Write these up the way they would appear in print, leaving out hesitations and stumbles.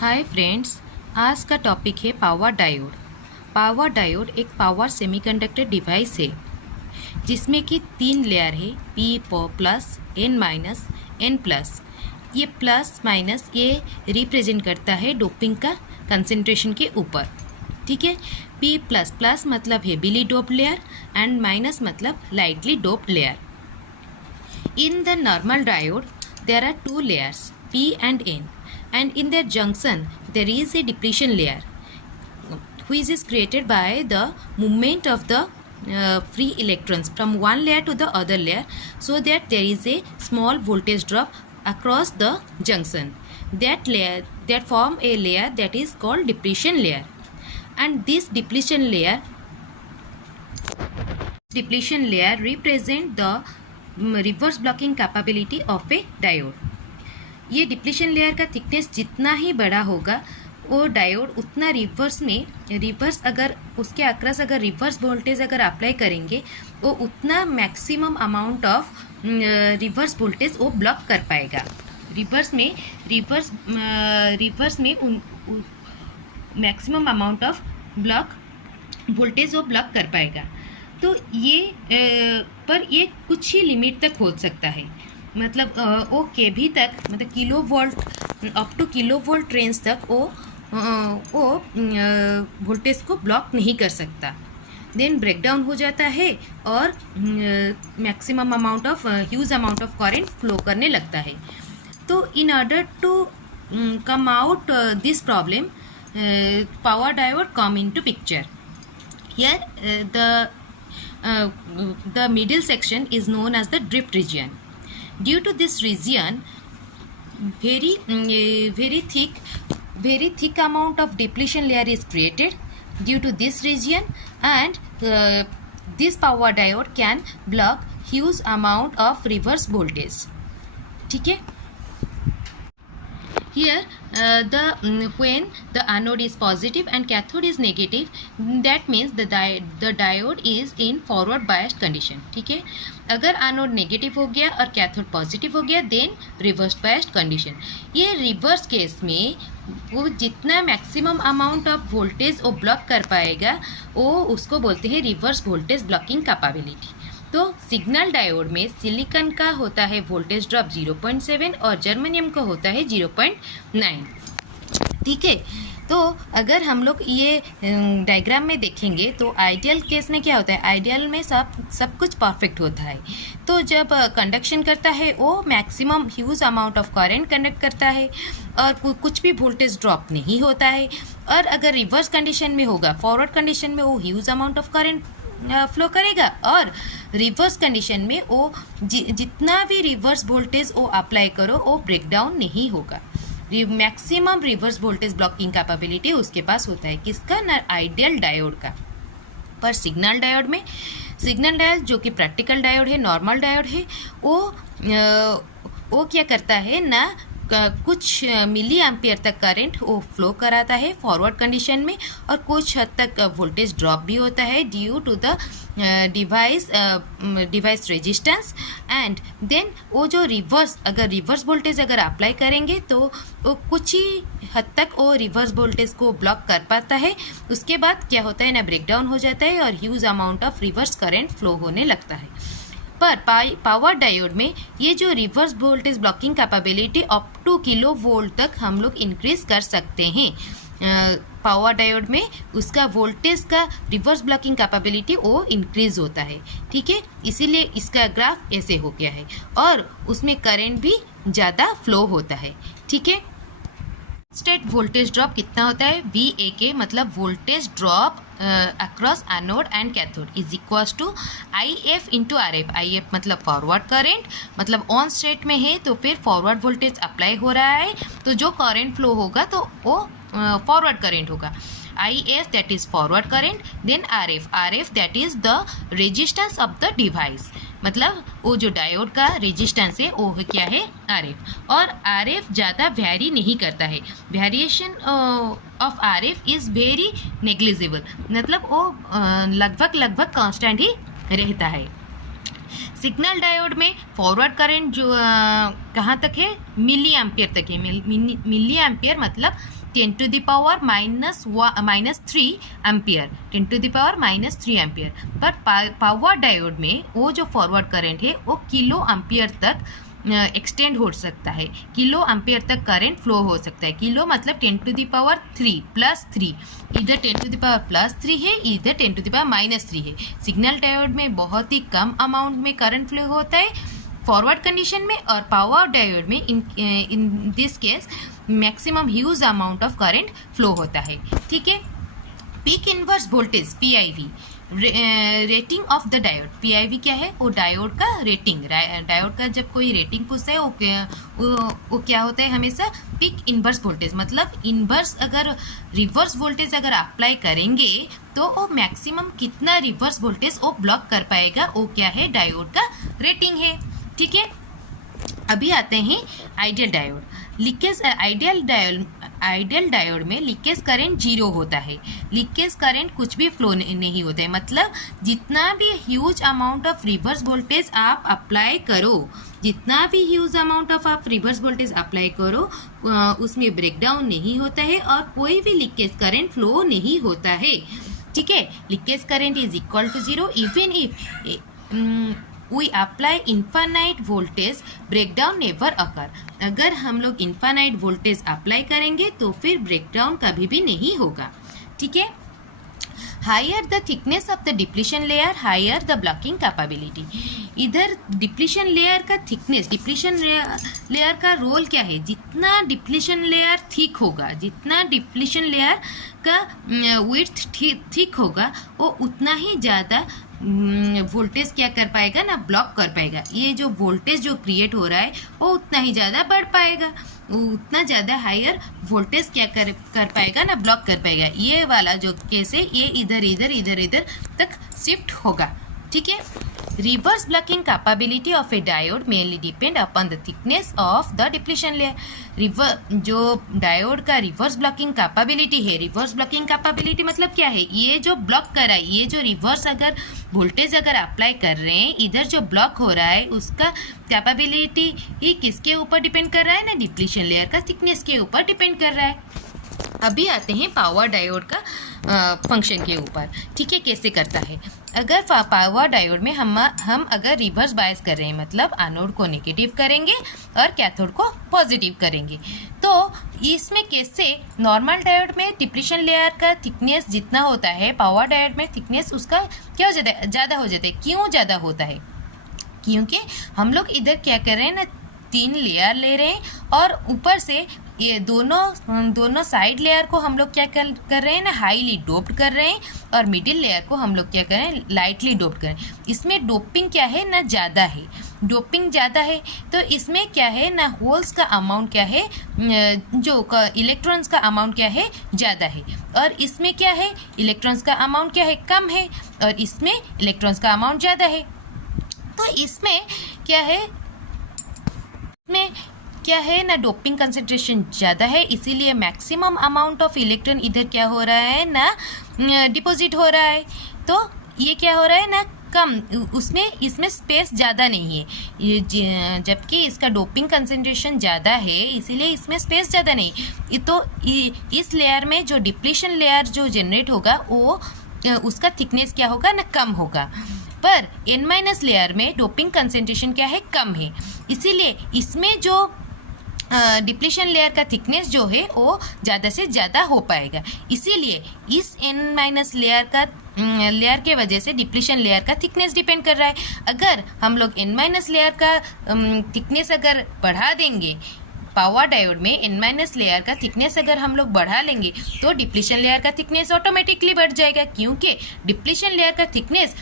Hi friends, आज का topic है पावर डायोड। पावर डायोड एक पावर सेमीकंडक्टर डिवाइस है जिसमें कि 3 लेयर है, P plus, N minus, N plus. ये प्लस माइनस ये रिप्रेजेंट करता है डोपिंग का कंसंट्रेशन के ऊपर। ठीक है, पी प्लस प्लस मतलब heavily doped layer and minus मतलब lightly doped layer. In the normal diode, there are two layers, P and N, and in their junction, there is a depletion layer, which is created by the movement of the free electrons from one layer to the other layer, so that there is a small voltage drop across the junction. That form a layer that is called depletion layer, and this depletion layer represent the reverse blocking capability of a diode. ये depletion layer का thickness जितना ही बड़ा होगा वो diode उतना reverse अगर उसके across अगर रिवर्स वोल्टेज अगर अप्लाई करेंगे वो उतना maximum amount of reverse voltage वो ब्लॉक कर पाएगा। रिवर्स में मैक्सिमम अमाउंट ऑफ वोल्टेज वो ब्लॉक कर पाएगा। तो ये पर ये कुछ ही लिमिट तक हो सकता है, मतलब वो के भी तक, मतलब kilo volt up two kilo volt range तक वो वोल्टेज को ब्लॉक नहीं कर सकता। देन ब्रेकडाउन हो जाता है और maximum amount of huge amount of current flow करने लगता है। तो in order to come out this problem, power diode come into picture. Here the middle section is known as the drift region. Due to this region, very thick amount of depletion layer is created due to this region, and this power diode can block huge amount of reverse voltage. ठीक है। Here when the anode is positive and cathode is negative, that means the diode is in forward biased condition. ठीक है, अगर anode negative हो गया और cathode positive हो गया देन रिवर्स बायस्ड कंडीशन। ये रिवर्स केस में वो जितना मैक्सिमम अमाउंट ऑफ वोल्टेज वो ब्लॉक कर पाएगा वो उसको बोलते हैं रिवर्स वोल्टेज ब्लॉकिंग कैपेबिलिटी। तो सिग्नल डायोड में सिलिकॉन का होता है वोल्टेज ड्रॉप 0.7 और जर्मेनियम का होता है 0.9। ठीक है, तो अगर हम लोग ये डायग्राम में देखेंगे तो आइडियल केस में क्या होता है, आइडियल में सब कुछ परफेक्ट होता है। तो जब कंडक्शन करता है वो maximum huge amount of current conduct करता है और कुछ भी वोल्टेज ड्रॉप नहीं होता है। और अगर रिवर्स कंडीशन में होगा, फॉरवर्ड कंडीशन में वो huge amount of current flow करेगा और रिवर्स कंडीशन में वो जितना भी रिवर्स वोल्टेज वो अप्लाई करो वो ब्रेकडाउन नहीं होगा। Maximum reverse voltage blocking capability उसके पास होता है, किसका ना आइडियल डायोड का। पर सिग्नल डायोड जो कि प्रैक्टिकल डायोड है, नॉर्मल डायोड है, वो क्या करता है ना, कुछ मिली एम्पियर तक करंट वो फ्लो कराता है फॉरवर्ड कंडीशन में और कुछ हद तक वोल्टेज ड्रॉप भी होता है due to the device resistance. And then वो जो रिवर्स वोल्टेज अगर अप्लाई करेंगे तो वो कुछ ही हद तक वो रिवर्स वोल्टेज को ब्लॉक कर पाता है। उसके बाद क्या होता है ना, ब्रेकडाउन हो जाता है और huge amount of reverse current flow होने लगता है। पर पावर डायोड में ये जो reverse voltage blocking capability up two kilo volt तक हम लोग इंक्रीज कर सकते हैं। पावर डायोड में उसका वोल्टेज का रिवर्स ब्लॉकिंग कैपेबिलिटी वो इंक्रीज होता है। ठीक है, इसीलिए इसका ग्राफ ऐसे हो गया है और उसमें करंट भी ज़्यादा फ्लो होता है। ठीक है, स्टेट वोल्टेज ड्रॉप कितना होता है, VAK मतलब voltage drop across anode and cathode is equals to IF into RF। IF मतलब फॉरवर्ड करंट, मतलब ऑन स्टेट में है तो फिर फॉरवर्ड वोल्टेज अप्लाई हो रहा है तो जो करंट फ्लो होगा तो वो फॉरवर्ड करंट होगा। IF that is forward current, then RF that is the resistance of the device, मतलब वो जो डायोड का रेजिस्टेंस है वो क्या है, RF। और RF ज़्यादा वेरी नहीं करता है, variation of RF is very negligible, मतलब वो लगभग कांस्टेंट ही रहता है। सिग्नल डायोड में फॉरवर्ड करंट जो कहाँ तक है, मिली एम्पियर तक है। मिली एम्पियर मतलब -3 एम्पियर, 10⁻³ एम्पियर। पर पावर डायोड में वो जो फॉरवर्ड करंट है वो किलो एम्पियर तक एक्सटेंड हो सकता है, किलो एम्पियर तक करंट फ्लो हो सकता है। किलो मतलब 10⁻³ +3, इधर 10⁻+3 है, इधर 10⁻³ है। सिग्नल डायोड में बहुत ही कम अमाउंट में करंट फ्लो होता है फॉरवर्ड कंडीशन में, और पावर डायोड में in this case maximum huge amount of current flow होता है। ठीक है। Peak inverse voltage PIV, rating of the diode. PIV क्या है? वो डायोड का रेटिंग। डायोड का जब कोई रेटिंग पूछता है वो क्या होता है हमेशा? Peak inverse voltage. मतलब इनवर्स अगर रिवर्स वोल्टेज अगर अप्लाई करेंगे तो वो मैक्सिमम कितना रिवर्स वोल्टेज वो ब्लॉक कर पाएगा, वो क्या है? डायोड का रेटिंग है। ठीक है। अभी आते हैं ideal diode. Leakage ideal diode में लीकेज करंट 0 होता है। लीकेज करंट कुछ भी फ्लो नहीं होता है। मतलब जितना भी huge amount of reverse voltage आप अप्लाई करो, जितना भी ह्यूज अमाउंट ऑफ आप रिवर्स वोल्टेज अप्लाई करो उसमें ब्रेकडाउन नहीं होता है और कोई भी लीकेज करंट फ्लो नहीं होता है। ठीक है। Leakage current is equal to 0 even if we apply infinite voltage, breakdown never occur. अगर हम लोग इन्फानाइट वोल्टेज अप्लाई करेंगे तो फिर ब्रेकडाउन कभी भी नहीं होगा। ठीक है। Higher the thickness of the depletion layer, higher the blocking capability. इधर डिप्लीशन लेयर का थिकनेस, डिप्लीशन लेयर का रोल क्या है? जितना डिप्लीशन लेयर थिक होगा, जितना डिप्लीशन लेयर का विड्थ थिक होगा, वो उतना ही ज़्यादा वोल्टेज क्या कर पाएगा ना? ब्लॉक कर पाएगा। ये जो वोल्टेज जो क्रिएट हो रहा है वो उतना ही ज़्यादा बढ़ पाएगा, उतना ज़्यादा हायर वोल्टेज क्या कर पाएगा ना? ब्लॉक कर पाएगा। ये वाला जो केस है ये इधर तक शिफ्ट होगा। ठीक है। Reverse blocking capability of a diode mainly depend upon the thickness of the depletion layer. जो डायोड का रिवर्स ब्लॉकिंग कैपेबिलिटी है, रिवर्स ब्लॉकिंग कैपेबिलिटी मतलब क्या है? ये जो ब्लॉक कर रहा है, ये जो रिवर्स अगर वोल्टेज अगर अप्लाई कर रहे हैं, इधर जो ब्लॉक हो रहा है उसका कैपेबिलिटी ही किसके ऊपर डिपेंड कर रहा है ना? डिप्लीशन लेयर का थिकनेस के ऊपर डिपेंड कर रहा है। अभी आते हैं पावर डायोड का फंक्शन के ऊपर। ठीक है। कैसे करता है? अगर पावर डायोड में हम अगर रिवर्स बायस कर रहे हैं, मतलब एनोड को नेगेटिव करेंगे और कैथोड को पॉजिटिव करेंगे, तो इसमें कैसे? नॉर्मल डायोड में डिप्लीशन लेयर का थिकनेस जितना होता है, पावर डायोड में थिकनेस उसका क्या हो जाता है? ज़्यादा हो जाता है। क्यों ज़्यादा होता है? क्योंकि हम लोग इधर क्या कर रहे हैं ना? 3 लेयर ले रहे हैं और ऊपर से ये दोनों साइड लेयर को हम लोग क्या कर रहे हैं ना? हाईली डोप्ड कर रहे हैं, और मिडिल लेयर को हम लोग क्या कर रहे हैं? लाइटली डोप्ड कर रहे हैं। इसमें डोपिंग क्या है ना? ज़्यादा है। डोपिंग ज़्यादा है तो इसमें क्या है ना? होल्स का अमाउंट क्या है? जो इलेक्ट्रॉन्स का अमाउंट क्या है? ज़्यादा है। और इसमें क्या है? इलेक्ट्रॉन्स का अमाउंट क्या है? कम है। और इसमें इलेक्ट्रॉन्स का अमाउंट ज़्यादा है। तो इसमें क्या है? में क्या है ना? डोपिंग कंसंट्रेशन ज़्यादा है, इसीलिए मैक्सिमम अमाउंट ऑफ इलेक्ट्रॉन इधर क्या हो रहा है ना? डिपॉजिट हो रहा है। तो ये क्या हो रहा है ना? कम, इसमें स्पेस ज़्यादा नहीं है, ये जबकि इसका डोपिंग कंसंट्रेशन ज़्यादा है, इसीलिए इसमें स्पेस ज़्यादा नहीं। तो इस लेयर में जो डिप्लीशन लेयर जो जनरेट होगा वो उसका थिकनेस क्या होगा ना? कम होगा। पर N- लेयर में डोपिंग कंसंट्रेशन क्या है? कम है, इसीलिए इसमें जो डिप्लीशन लेयर का थिकनेस जो है वो ज़्यादा से ज़्यादा हो पाएगा। इसीलिए इस N- लेयर के वजह से डिप्लीशन लेयर का थिकनेस डिपेंड कर रहा है। अगर हम लोग N- लेयर का थिकनेस अगर बढ़ा देंगे, पावर डायोड में N- लेयर का थिकनेस अगर हम लोग बढ़ा लेंगे तो डिप्लीशन लेयर का थिकनेस ऑटोमेटिकली बढ़ जाएगा, क्योंकि डिप्लीशन लेयर का थिकनेस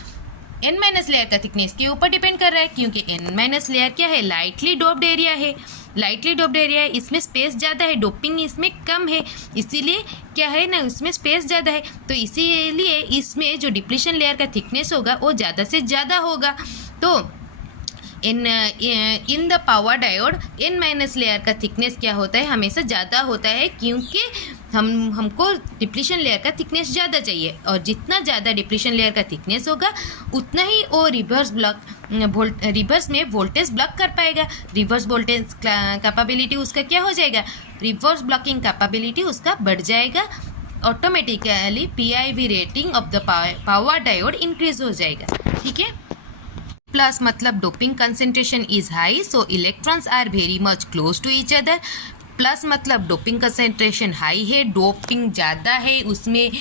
N- लेयर का थिकनेस के ऊपर डिपेंड कर रहा है। क्योंकि N- लेयर क्या है? लाइटली डोप्ड एरिया है। लाइटली डोप्ड एरिया है, इसमें स्पेस ज़्यादा है, डोपिंग इसमें कम है, इसीलिए क्या है ना? उसमें स्पेस ज़्यादा है। तो इसीलिए इसमें जो डिप्लीशन लेयर का थिकनेस होगा वो ज़्यादा से ज़्यादा होगा। तो in the power diode N- layer का थिकनेस क्या होता है? हमेशा ज़्यादा होता है, क्योंकि हमको डिप्लीशन लेयर का थिकनेस ज़्यादा चाहिए, और जितना ज़्यादा डिप्लीशन लेयर का थिकनेस होगा उतना ही वो रिवर्स रिवर्स में वोल्टेज ब्लॉक कर पाएगा। रिवर्स वोल्टेज कैपेबिलिटी उसका क्या हो जाएगा, रिवर्स ब्लॉकिंग कैपेबिलिटी उसका बढ़ जाएगा। Automatically PIV rating of the power diode increase हो जाएगा। ठीक है, प्लस मतलब doping concentration is high, so electrons are very much close to each other. Plus मतलब डोपिंग कंसेंट्रेशन हाई है, डोपिंग ज़्यादा है, उसमें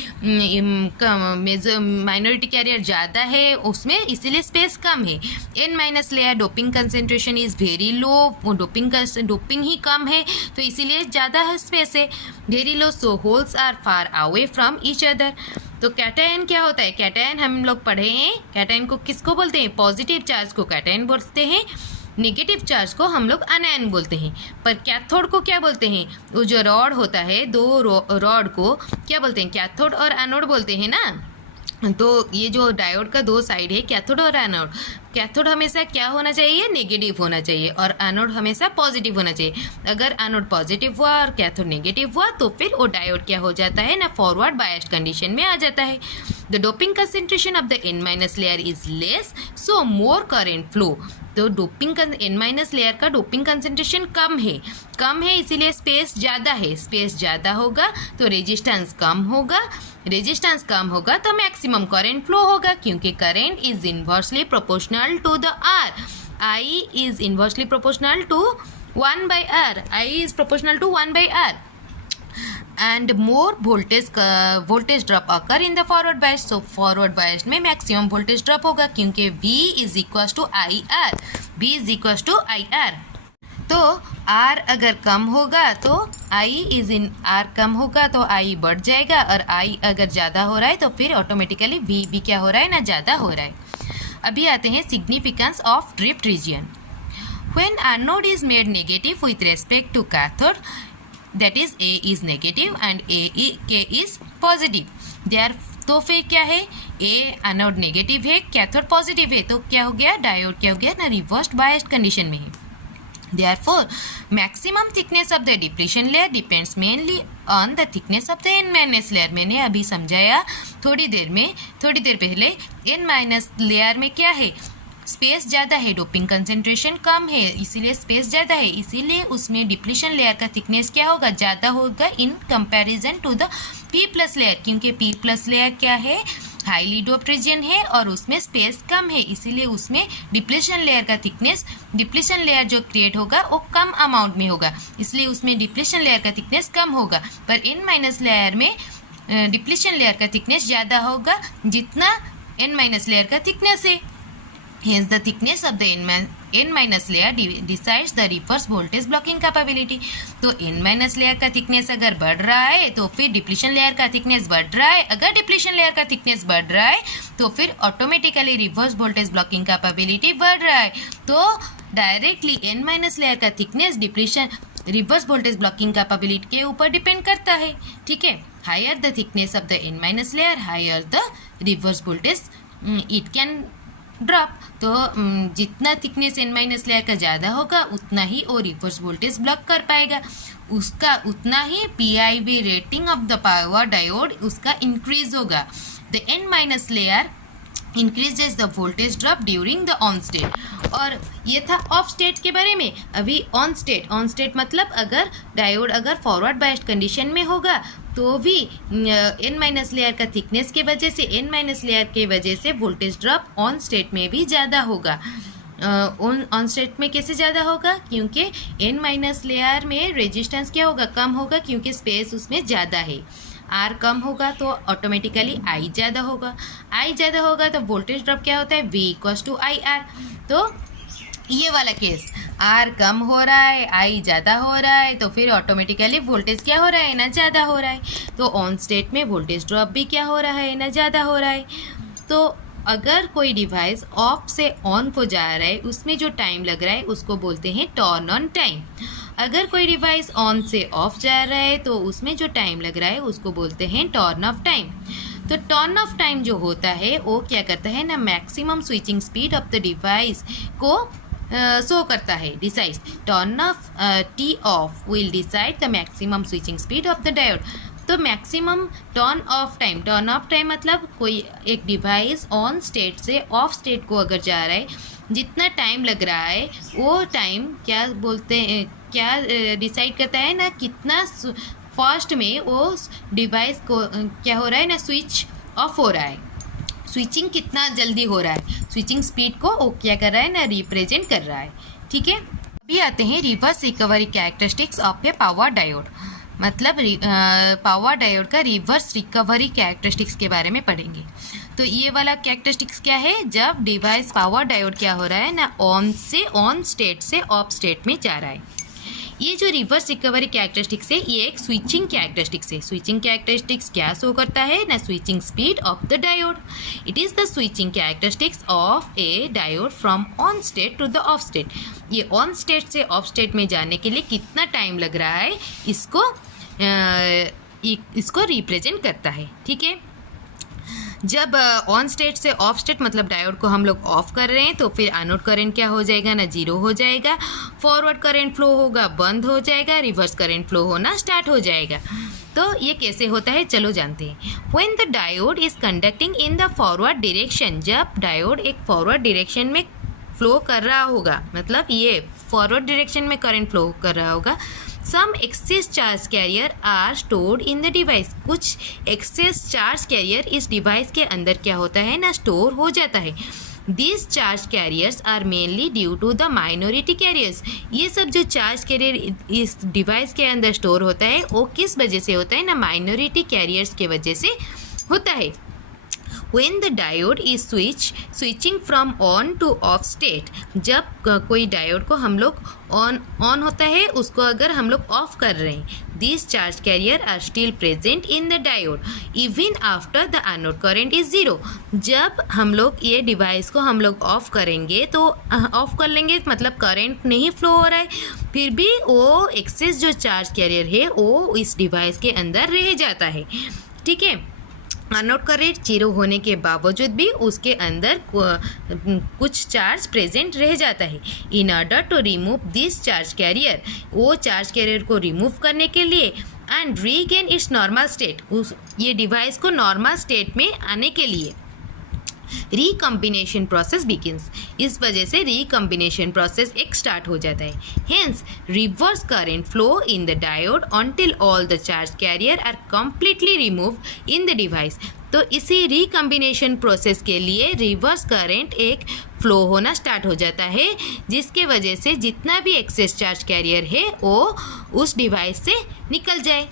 माइनॉरिटी कैरियर ज़्यादा है उसमें, इसीलिए स्पेस कम है। N minus layer doping concentration is very low, doping ही कम है तो इसीलिए ज़्यादा है स्पेस है, very low, so holes are far away from each other. तो कैटायन क्या होता है, कैटायन हम लोग पढ़े हैं, कैटायन को किसको बोलते हैं, पॉजिटिव चार्ज को कैटायन बोलते हैं, नेगेटिव चार्ज को हम लोग अनायन बोलते हैं। पर कैथोड को क्या बोलते हैं, वो जो रॉड होता है, दो रॉड को क्या बोलते हैं, कैथोड और एनोड बोलते हैं ना। तो ये जो डायोड का दो साइड है, कैथोड और एनोड, कैथोड हमेशा क्या होना चाहिए, नेगेटिव होना चाहिए, और एनोड हमेशा पॉजिटिव होना चाहिए। अगर एनोड पॉजिटिव हुआ और कैथोड नेगेटिव हुआ तो फिर वो डायोड क्या हो जाता है ना, फॉरवर्ड बायस्ड कंडीशन में आ जाता है। The doping concentration of the N minus layer is less, so more current flow. तो डोपिंग एन माइनस लेयर का डोपिंग कंसेंट्रेशन कम है इसीलिए स्पेस ज़्यादा है, स्पेस ज़्यादा होगा तो रेजिस्टेंस कम होगा, रेजिस्टेंस कम होगा तो मैक्सिमम करंट फ्लो होगा, क्योंकि current is inversely proportional to the R, I is inversely proportional to 1/r, I is proportional to 1/r, and more voltage drop occur in the forward bias, so forward bias में maximum voltage drop होगा, क्योंकि V is equals to IR, V is equals to IR। तो R अगर कम होगा तो I is in R कम होगा तो I बढ़ जाएगा, और I अगर ज़्यादा हो रहा है तो फिर ऑटोमेटिकली V भी क्या हो रहा है ना, ज़्यादा हो रहा है। अभी आते हैं significance of drift region. When anode is made negative with respect to cathode, that is A is negative and K is positive, there तो फिर क्या है, A एनोड नेगेटिव है, कैथोड पॉजिटिव है, तो क्या हो गया, डायोड क्या हो गया ना, रिवर्स्ड बायस्ड कंडीशन में है। Therefore, maximum thickness of the depletion layer depends mainly on the thickness of the n minus layer। मैंने अभी समझाया थोड़ी देर पहले, n माइनस लेयर में क्या है, स्पेस ज़्यादा है, डोपिंग कंसेंट्रेशन कम है, इसीलिए स्पेस ज़्यादा है, इसीलिए उसमें डिप्लीशन लेयर का थिकनेस क्या होगा, ज़्यादा होगा in comparison to the P plus layer, क्योंकि पी प्लस लेयर क्या है, हाईली डोप्ड रीजन है और उसमें स्पेस कम है, इसीलिए उसमें डिप्लीशन लेयर का थिकनेस, डिप्लीशन लेयर जो क्रिएट होगा वो कम अमाउंट में होगा, इसलिए उसमें डिप्लीशन लेयर का थिकनेस कम होगा। पर एन माइनस लेयर में डिप्लीशन लेयर का थिकनेस ज़्यादा होगा जितना एन माइनस लेयर का थिकनेस है। Hence the thickness of the n minus layer decides the reverse voltage blocking capability। तो n minus layer का thickness अगर बढ़ रहा है तो फिर डिप्लीशन लेयर का thickness बढ़ रहा है, अगर डिप्लीशन लेयर का thickness बढ़ रहा है तो फिर automatically reverse voltage blocking capability बढ़ रहा है। तो डायरेक्टली n माइनस लेयर का thickness depletion reverse voltage blocking capability के ऊपर डिपेंड करता है। ठीक है, higher the thickness of the n minus layer higher the reverse voltage it can drop. तो जितना थिकनेस एन माइनस लेयर का ज़्यादा होगा उतना ही वो रिवर्स वोल्टेज ब्लॉक कर पाएगा, उसका उतना ही PIV rating of the power diode उसका इंक्रीज होगा। The N minus layer increases the voltage drop during the on state. और ये था ऑफ स्टेट के बारे में। अभी ऑन स्टेट मतलब अगर डायोड अगर फॉरवर्ड बायस्ड कंडीशन में होगा तो भी एन माइनस लेयर का थिकनेस के वजह से, एन माइनस लेयर के वजह से वोल्टेज ड्रॉप ऑन स्टेट में भी ज़्यादा होगा। ऑन स्टेट में कैसे ज़्यादा होगा, क्योंकि एन माइनस लेयर में रेजिस्टेंस क्या होगा, कम होगा, क्योंकि स्पेस उसमें ज़्यादा है। आर कम होगा तो ऑटोमेटिकली आई ज़्यादा होगा, आई ज़्यादा होगा तो वोल्टेज ड्रॉप क्या होता है, V equals to I R. तो ये वाला केस, आर कम हो रहा है, आई ज़्यादा हो रहा है, तो फिर ऑटोमेटिकली वोल्टेज क्या हो रहा है ना, ज़्यादा हो रहा है। तो ऑन स्टेट में वोल्टेज ड्रॉप भी क्या हो रहा है ना, ज़्यादा हो रहा है। तो अगर कोई डिवाइस ऑफ से ऑन को जा रहा है उसमें जो टाइम लग रहा है उसको बोलते हैं टर्न ऑन टाइम। अगर कोई डिवाइस ऑन से ऑफ जा रहा है तो उसमें जो टाइम लग रहा है उसको बोलते हैं टर्न ऑफ टाइम। तो टर्न ऑफ टाइम जो होता है वो क्या करता है ना, maximum switching speed of the device को शो करता है, decides. Turn off T of will decide the maximum switching speed of the diode. तो मैक्सिमम टर्न ऑफ टाइम मतलब कोई एक डिवाइस ऑन स्टेट से ऑफ स्टेट को अगर जा रहा है जितना टाइम लग रहा है वो टाइम क्या बोलते हैं, क्या डिसाइड करता है ना, कितना फास्ट में वो डिवाइस को क्या हो रहा है ना, स्विच ऑफ हो रहा है, स्विचिंग कितना जल्दी हो रहा है, स्विचिंग स्पीड को वो क्या कर रहा है ना, रिप्रेजेंट कर रहा है। ठीक है, अभी आते हैं reverse recovery characteristics of A power diode. मतलब पावर डायोड का रिवर्स रिकवरी कैरेक्टरिस्टिक्स के बारे में पढ़ेंगे। तो ये वाला कैरेक्टरिस्टिक्स क्या है, जब डिवाइस पावर डायोड क्या हो रहा है ना, ऑन स्टेट से ऑफ स्टेट में जा रहा है। ये जो रिवर्स रिकवरी कैरेक्टरिस्टिक्स है ये एक स्विचिंग कैरेक्टरिस्टिक्स है। स्विचिंग कैरेक्टरिस्टिक्स क्या शो करता है ना, switching speed of the diode. It is the switching characteristics of a diode from on state to the off state. ये ऑन स्टेट से ऑफ स्टेट में जाने के लिए कितना टाइम लग रहा है, इसको रिप्रेजेंट करता है। ठीक है, जब ऑन स्टेट से ऑफ स्टेट मतलब डायोड को हम लोग ऑफ कर रहे हैं तो फिर एनोड करंट क्या हो जाएगा ना, 0 हो जाएगा, फॉरवर्ड करंट फ्लो होगा, बंद हो जाएगा, रिवर्स करंट फ्लो होना स्टार्ट हो जाएगा। तो ये कैसे होता है चलो जानते हैं। When the diode is conducting in the forward direction, जब डायोड एक फॉरवर्ड डायरेक्शन में फ्लो कर रहा होगा, मतलब ये फॉरवर्ड डायरेक्शन में करंट फ्लो कर रहा होगा, some excess charge carrier are stored in the device. कुछ एक्सेस चार्ज कैरियर इस डिवाइस के अंदर क्या होता है ना, स्टोर हो जाता है। These charge carriers are mainly due to the minority carriers. ये सब जो चार्ज कैरियर इस डिवाइस के अंदर स्टोर होता है वो किस वजह से होता है ना, माइनॉरिटी कैरियर्स के वजह से होता है। When the diode is switching from on to off state, जब कोई डायोड को हम लोग ऑन होता है उसको अगर हम लोग ऑफ कर रहे हैं, these charge carrier are still present in the diode even after the anode current is 0। जब हम लोग ये डिवाइस को हम लोग ऑफ करेंगे तो ऑफ कर लेंगे मतलब करंट नहीं फ्लो हो रहा है, फिर भी वो एक्सेस जो चार्ज कैरियर है वो इस डिवाइस के अंदर रह जाता है। ठीक है, एनोड करंट 0 होने के बावजूद भी उसके अंदर कुछ चार्ज प्रेजेंट रह जाता है। In order to remove this charge carrier, वो चार्ज कैरियर को रिमूव करने के लिए and regain its normal state, ये डिवाइस को नॉर्मल स्टेट में आने के लिए रिकम्बिनेशन प्रोसेस बिगिंस। इस वजह से रिकम्बिनेशन प्रोसेस एक स्टार्ट हो जाता है। Hence reverse current flow in the diode until all the charge carrier are completely remove in the device. तो इसी रिकम्बिनेशन प्रोसेस के लिए रिवर्स करंट एक फ्लो होना स्टार्ट हो जाता है, जिसके वजह से जितना भी एक्सेस चार्ज कैरियर है वो उस डिवाइस से निकल जाए।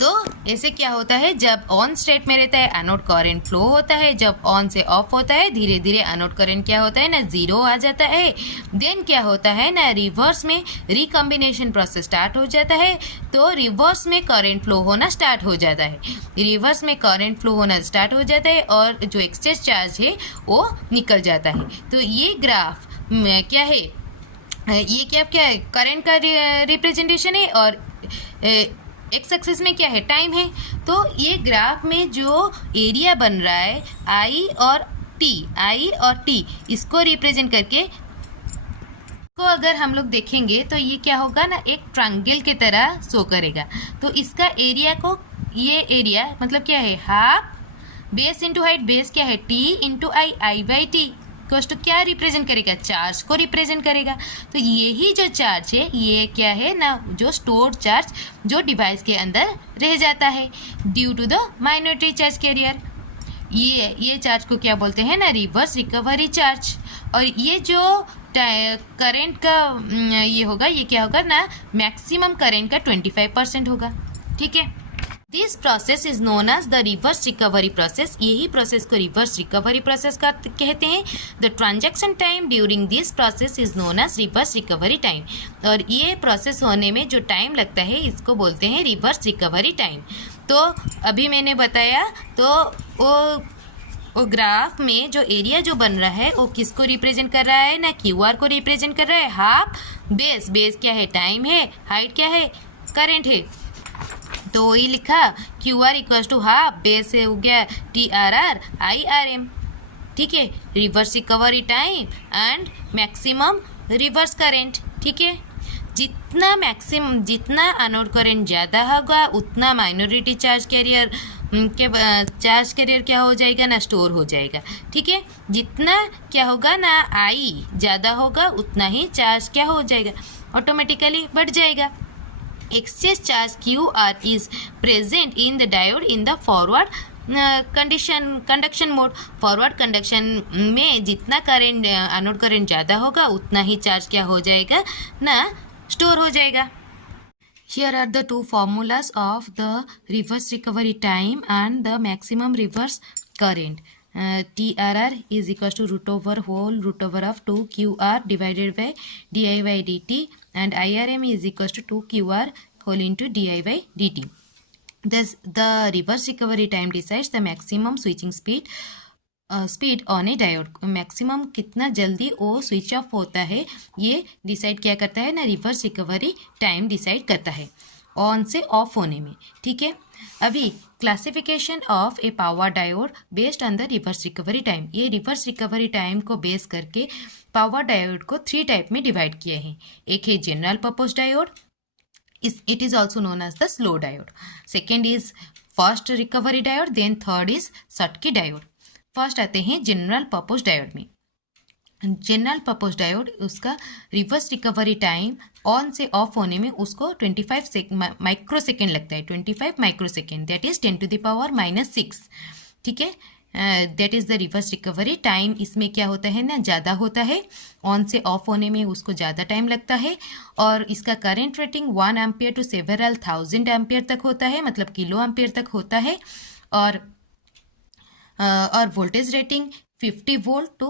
तो ऐसे क्या होता है, जब ऑन स्टेट में रहता है एनोड करंट फ्लो होता है, जब ऑन से ऑफ होता है धीरे धीरे एनोड करंट क्या होता है ना, 0 आ जाता है। देन क्या होता है ना, रिवर्स में रिकम्बिनेशन प्रोसेस स्टार्ट हो जाता है, तो रिवर्स में करंट फ्लो होना स्टार्ट हो जाता है। रिवर्स में करंट फ्लो होना स्टार्ट हो जाता है और जो एक्सेस चार्ज है वो निकल जाता है। तो ये ग्राफ क्या है, ये क्या है, करंट का रिप्रेजेंटेशन है और एक्स एक्सिस में क्या है, टाइम है। तो ये ग्राफ में जो एरिया बन रहा है आई और टी, इसको रिप्रेजेंट करके को अगर हम लोग देखेंगे तो ये क्या होगा ना, एक ट्रायंगल की तरह शो करेगा। तो इसका एरिया को, ये एरिया मतलब क्या है, half base into height, base क्या है T into I by T तो क्या रिप्रेजेंट करेगा, चार्ज को रिप्रेजेंट करेगा। तो यही जो चार्ज है ये क्या है ना, जो स्टोर्ड चार्ज जो डिवाइस के अंदर रह जाता है due to the minority charge carrier. ये चार्ज को क्या बोलते हैं ना, रिवर्स रिकवरी चार्ज। और ये जो करंट का ये होगा, ये क्या होगा ना, मैक्सिमम करंट का 25% होगा। ठीक है, this process is known as the reverse recovery process. यही प्रोसेस को रिवर्स रिकवरी प्रोसेस का कहते हैं। The transaction time during this process is known as reverse recovery time. और ये प्रोसेस होने में जो टाइम लगता है इसको बोलते हैं रिवर्स रिकवरी टाइम। तो अभी मैंने बताया, तो वो ग्राफ में जो एरिया जो बन रहा है वो किसको रिप्रेजेंट कर रहा है ना, QR को रिप्रेजेंट कर रहा है। हाफ बेस क्या है, टाइम है, हाइट क्या है, करंट है। तो वही लिखा QR equals to half, base से हो गया TRR IRM। ठीक है, reverse recovery time and maximum reverse current. ठीक है, जितना एनोड करंट ज़्यादा होगा उतना माइनॉरिटी चार्ज कैरियर के चार्ज कैरियर क्या हो जाएगा ना, स्टोर हो जाएगा। ठीक है, जितना क्या होगा ना आई ज़्यादा होगा उतना ही चार्ज क्या हो जाएगा, ऑटोमेटिकली बढ़ जाएगा। Excess charge QR is present in the diode in the forward conduction mode. Forward conduction में जितना करंट एनोड करंट ज़्यादा होगा उतना ही चार्ज क्या हो जाएगा ना, स्टोर हो जाएगा। Here are the two formulas of the reverse recovery time and the maximum reverse current. TRR is equals to root over of 2QR divided by di by dt, and IRM is equals to 2QR whole into di by dt. Thus, the reverse recovery time decides the maximum switching speed on a diode. Maximum कितना जल्दी वो switch off होता है ये decide क्या करता है ना, रिवर्स रिकवरी टाइम डिसाइड करता है ऑन से ऑफ होने में। ठीक है, अभी classification of A power diode based on the reverse recovery time. ये रिवर्स रिकवरी टाइम को बेस करके पावर डायोड को 3 टाइप में डिवाइड किया है। एक है general purpose diode, it is also known as the slow diode. Second is fast recovery diode, then third is Schottky diode. First आते हैं जनरल पर्पस डायोड में। जनरल पर्पस डायोड उसका रिवर्स रिकवरी टाइम ऑन से of होने में उसको 25 micro second लगता है, 25 माइक्रो सेकेंड, दैट इज 10⁻⁻⁶। ठीक है, that is the reverse recovery time. इसमें क्या होता है ना, ज़्यादा होता है, ऑन से ऑफ होने में उसको ज़्यादा टाइम लगता है। और इसका current rating 1 ampere to several 1000 ampere तक होता है, मतलब किलो एम्पियर तक होता है। और voltage rating 50 volt to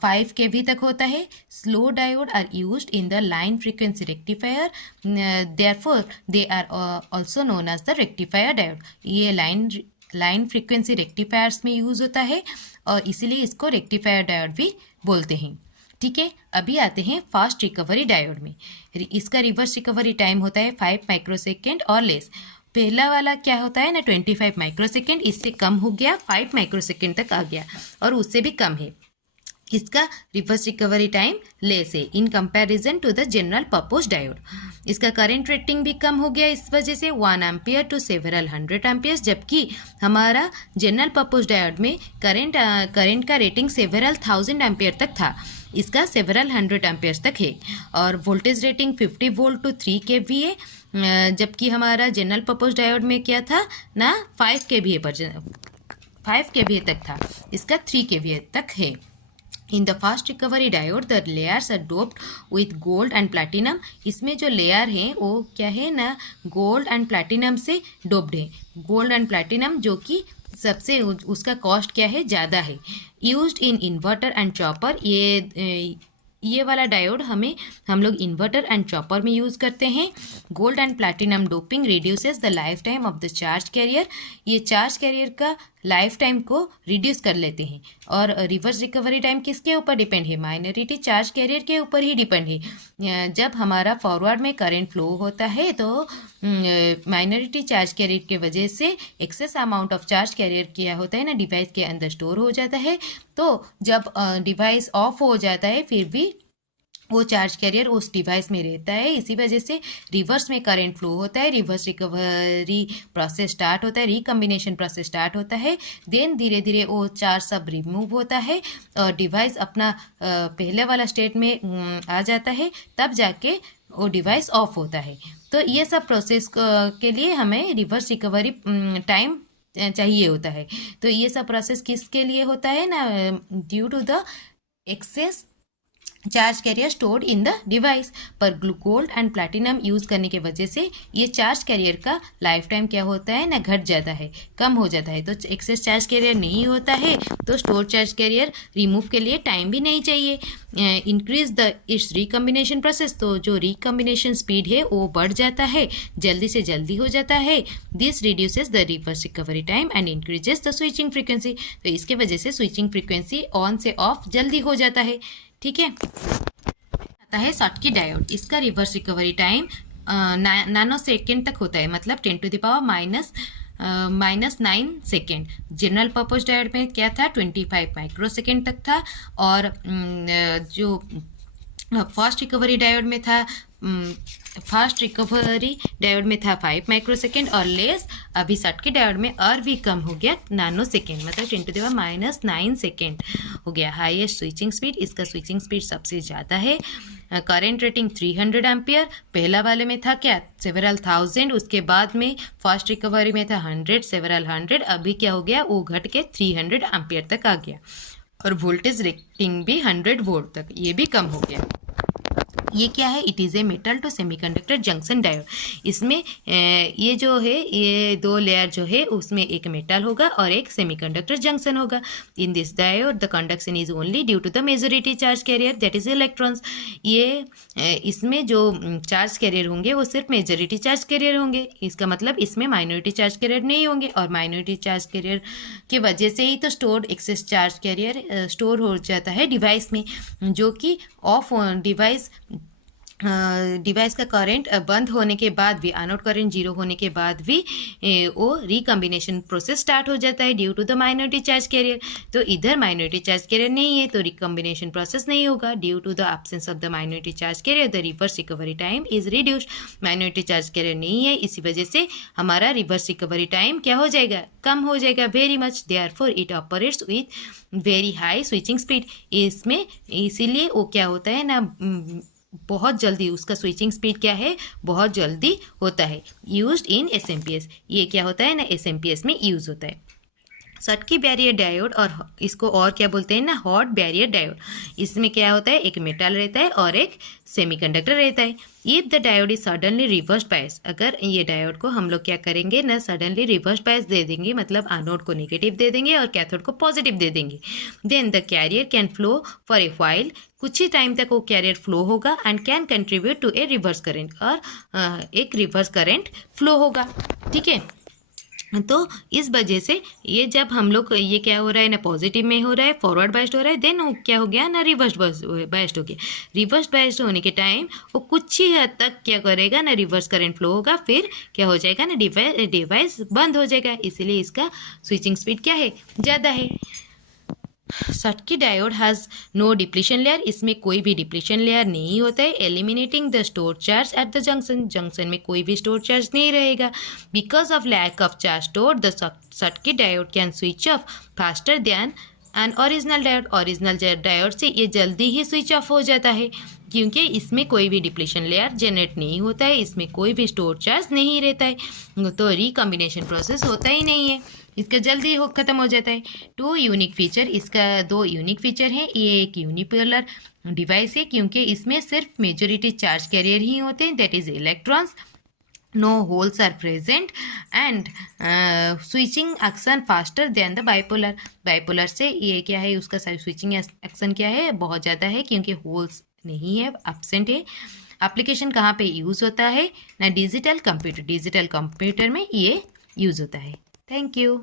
5 kV तक होता है। Slow diode are used in the line frequency rectifier, therefore they are also known as the rectifier diode. ये लाइन फ्रीक्वेंसी रेक्टिफायर्स में यूज़ होता है और इसीलिए इसको रेक्टिफायर डायोड भी बोलते हैं। ठीक है, अभी आते हैं फास्ट रिकवरी डायोड में। इसका रिवर्स रिकवरी टाइम होता है 5 माइक्रोसेकेंड और लेस। पहला वाला क्या होता है ना 25 माइक्रोसेकेंड, इससे कम हो गया 5 माइक्रोसेकेंड तक आ गया और उससे भी कम है। इसका रिवर्स रिकवरी टाइम लेस है in comparison to the general purpose diode. इसका करंट रेटिंग भी कम हो गया इस वजह से 1 एम्पियर टू सेवरल 100 एम्पियर्स, जबकि हमारा जनरल पर्पस डायोड में करंट का रेटिंग सेवरल 1000 एम्पियर तक था, इसका सेवरल 100 एम्पियर्स तक है। और voltage rating 50 volt to 3 kV है, जबकि हमारा जनरल पर्पस डायोड में क्या था ना 5 kVA पर 5 kVA तक था, इसका 3 kVA तक है। In the fast recovery diode the layers are doped with gold and platinum. इसमें जो लेयर है वो क्या है ना, गोल्ड एंड प्लैटिनम से डोप्ड है। गोल्ड एंड प्लैटिनम जो कि सबसे उसका कॉस्ट क्या है, ज़्यादा है। Used in inverter and chopper, ये वाला डायोड हम लोग इन्वर्टर एंड चॉपर में यूज़ करते हैं। Gold and platinum doping reduces the life time of the charge carrier. ये चार्ज कैरियर का लाइफ टाइम को रिड्यूस कर लेते हैं। और रिवर्स रिकवरी टाइम किसके ऊपर डिपेंड है, माइनॉरिटी चार्ज कैरियर के ऊपर ही डिपेंड है। जब हमारा फॉरवर्ड में करंट फ्लो होता है तो माइनॉरिटी चार्ज कैरियर के वजह से excess amount of charge carrier क्या होता है ना, डिवाइस के अंदर स्टोर हो जाता है। तो जब डिवाइस ऑफ हो जाता है फिर भी वो चार्ज कैरियर उस डिवाइस में रहता है, इसी वजह से रिवर्स में करंट फ्लो होता है, रिवर्स रिकवरी प्रोसेस स्टार्ट होता है, रिकम्बिनेशन प्रोसेस स्टार्ट होता है। देन धीरे धीरे वो चार्ज सब रिमूव होता है और डिवाइस अपना पहले वाला स्टेट में आ जाता है, तब जाके वो डिवाइस ऑफ होता है। तो ये सब प्रोसेस के लिए हमें रिवर्स रिकवरी टाइम चाहिए होता है। तो ये सब प्रोसेस किसके लिए होता है ना, due to the excess charge carrier stored in the device. पर गोल्ड एंड प्लैटिनम यूज़ करने के वजह से ये चार्ज कैरियर का लाइफ टाइम क्या होता है ना, घट जाता है, कम हो जाता है। तो एक्सेस चार्ज कैरियर नहीं होता है तो स्टोर चार्ज कैरियर रिमूव के लिए टाइम भी नहीं चाहिए। Increase the it's recombination process, तो जो रिकम्बिनेशन स्पीड है वो बढ़ जाता है, जल्दी से जल्दी हो जाता है। This reduces the reverse recovery time and increases the switching frequency. तो इसके वजह से स्विचिंग फ्रीक्वेंसी ऑन से ऑफ जल्दी हो जाता है। ठीक है, आता है शॉटकी डायोड। इसका reverse recovery time nano second तक होता है, मतलब 10⁻⁻⁹ सेकेंड। जनरल पर्पस डायोड में क्या था 25 माइक्रोसेकेंड तक था और जो फास्ट रिकवरी डायोड में था फास्ट रिकवरी डायोड में था 5 माइक्रोसेकेंड और लेस, अभी शॉटकी डायोड में और भी कम हो गया, नैनो सेकेंड, मतलब 10⁻⁹ सेकेंड हो गया। हाईएस्ट स्विचिंग स्पीड, इसका स्विचिंग स्पीड सबसे ज़्यादा है। करेंट रेटिंग 300 एम्पियर, पहला वाले में था क्या सेवरल थाउजेंड, उसके बाद में फास्ट रिकवरी में था 100 सेवरल 100, अभी क्या हो गया वो घट के 300 एम्पियर तक आ गया। और वोल्टेज रेटिंग भी 100 वोल्ट तक, ये भी कम हो गया। ये क्या है, it is a metal to semiconductor junction diode. इसमें ये जो है ये दो लेयर जो है उसमें एक मेटल होगा और एक सेमीकंडक्टर जंक्शन होगा। In this diode the conduction is only due to the majority charge carrier that is electrons. ये इसमें जो चार्ज कैरियर होंगे वो सिर्फ मेजॉरिटी चार्ज कैरियर होंगे, इसका मतलब इसमें माइनॉरिटी चार्ज कैरियर नहीं होंगे। और माइनॉरिटी चार्ज कैरियर की वजह से ही तो stored excess charge carrier store हो जाता है डिवाइस में, जो कि ऑफ डिवाइस का करंट बंद होने के बाद भी, एनोड करंट जीरो होने के बाद भी वो रिकम्बिनेशन प्रोसेस स्टार्ट हो जाता है due to the minority charge carrier. तो इधर माइनॉरिटी चार्ज कैरियर नहीं है तो रिकम्बिनेशन प्रोसेस नहीं होगा। Due to the absence of the minority charge carrier the reverse recovery time is reduced. Minority charge carrier नहीं है, इसी वजह से हमारा रिवर्स रिकवरी टाइम क्या हो जाएगा, कम हो जाएगा very much. Therefore it operates with very high switching speed. इसमें इसीलिए वो क्या होता है ना, बहुत जल्दी उसका स्विचिंग स्पीड क्या है, बहुत जल्दी होता है। यूज्ड इन एसएमपीएस, ये क्या होता है ना एसएमपीएस में यूज होता है। शॉटकी बैरियर डायोड, और इसको और क्या बोलते हैं ना, हॉट बैरियर डायोड। इसमें क्या होता है, एक मेटल रहता है और एक सेमीकंडक्टर रहता है। If the diode is suddenly reverse bias, अगर ये डायोड को हम लोग क्या करेंगे ना सडनली रिवर्स बायस दे देंगे, मतलब एनोड को नेगेटिव दे देंगे और कैथोड को पॉजिटिव दे देंगे, then the carrier can flow for a while, कुछ ही टाइम तक वो कैरियर फ्लो होगा and can contribute to a reverse current, और एक रिवर्स करेंट फ्लो होगा। ठीक है, तो इस वजह से ये जब हम लोग ये क्या हो रहा है ना पॉजिटिव में हो रहा है, फॉरवर्ड बाइस्ड हो रहा है, देन क्या हो गया ना रिवर्स बाइस्ड हो गया। रिवर्स बाइस्ड होने के टाइम वो कुछ ही हद तक क्या करेगा ना रिवर्स करंट फ्लो होगा, फिर क्या हो जाएगा ना डिवाइस बंद हो जाएगा, इसीलिए इसका स्विचिंग स्पीड क्या है, ज़्यादा है। Schottky diode has no depletion layer, इसमें कोई भी डिप्लीशन लेयर नहीं होता है। Eliminating the store charge at the junction, junction में कोई भी स्टोर चार्ज नहीं रहेगा। Because of lack of charge store the Schottky diode can switch off faster than an original diode. Original diode से ये जल्दी ही स्विच ऑफ हो जाता है क्योंकि इसमें कोई भी डिप्लीशन लेयर जनरेट नहीं होता है, इसमें कोई भी स्टोर चार्ज नहीं रहता है, तो रिकम्बिनेशन प्रोसेस होता ही नहीं है, इसका जल्दी ख़त्म हो जाता है। टू यूनिक फीचर, इसका दो यूनिक फीचर हैं। ये एक यूनिपोलर डिवाइस है क्योंकि इसमें सिर्फ मेजॉरिटी चार्ज कैरियर ही होते हैं, that is electrons, no holes are present and switching action faster than the bipolar. Bipolar से ये क्या है, उसका स्विचिंग एक्शन क्या है, बहुत ज़्यादा है क्योंकि होल्स नहीं है, एब्सेंट है। एप्लीकेशन कहाँ पे यूज़ होता है ना, डिजिटल कंप्यूटर में ये यूज़ होता है। Thank you.